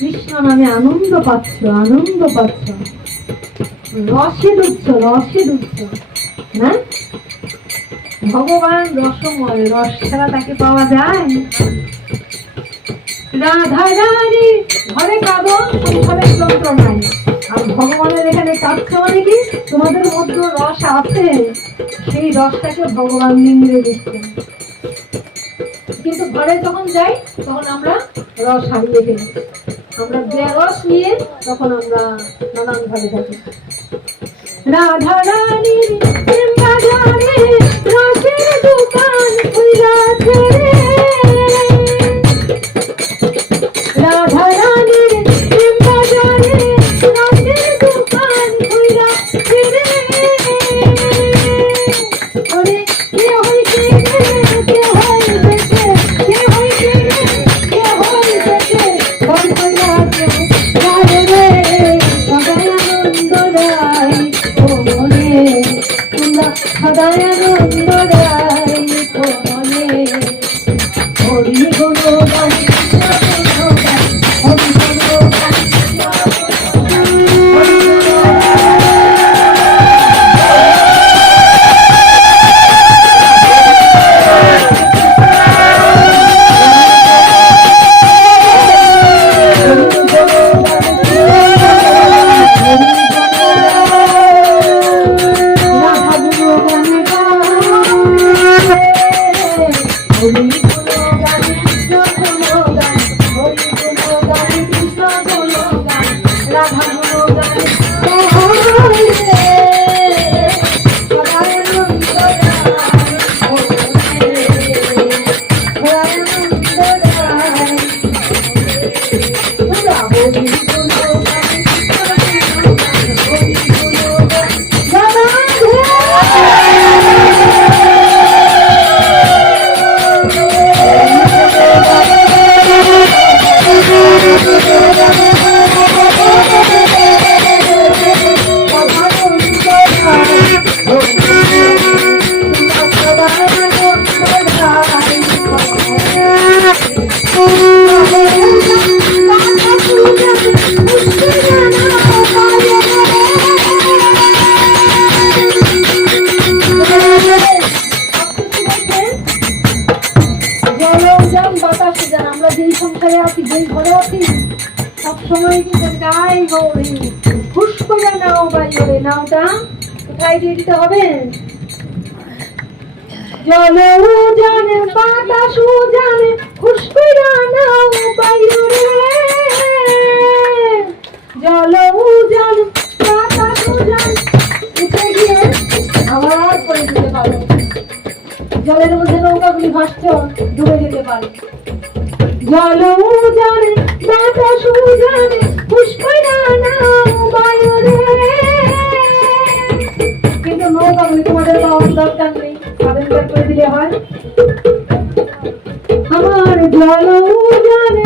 কৃষ্ণ নামে আনন্দ পাচ্ছ, আনন্দ পাচ্ছ, রসে ডুবছ না? ভগবান রসময়, রস ছাড়া তাকে পাওয়া যায়? রাধা রানী ঘরে কাঁদন, সংসারের যন্ত্রণায়, আর ভগবানের এখানে কাঁদছ মানে কি তোমাদের মধ্যে রস আছে, সেই রসটাকে ভগবান নিংড়ে দিচ্ছেন। কিন্তু ঘরে যখন যাই তখন আমরা রস হারিয়ে ফেলি, আমরা যে রস নিয়ে তখন আমরা নানান ভাবে থাকি। রাধা রানী বাজারে রসের দোকান খুলেছে রে, রাধা রানীর বাজারে রসের দোকান খুলেছে রে, ওরে কে হইছে কে হইছে কে হইছে কে হইছে বল কইলাছে রাধে রে সদায় আনন্দ রাই ও মনে, তোমরা সদায় আনন্দ রাই ও মনে, হরি গুণ গান হরি গুণ গান নাওটা কোথায় দিয়ে দিতে হবে? জলে জানে বাতাস জানে খুশকুরা নাও বাইরে, জলে জানে বাতাস জানে উঠে গিয়ে আবার পড়ে যেতে পারো, জলের মধ্যে নৌকাগুলি ভাসছে ডুবে যেতে পারে। জলে জানে বাতাস জানে খুশকুরা নাও বাইরে, জল জানে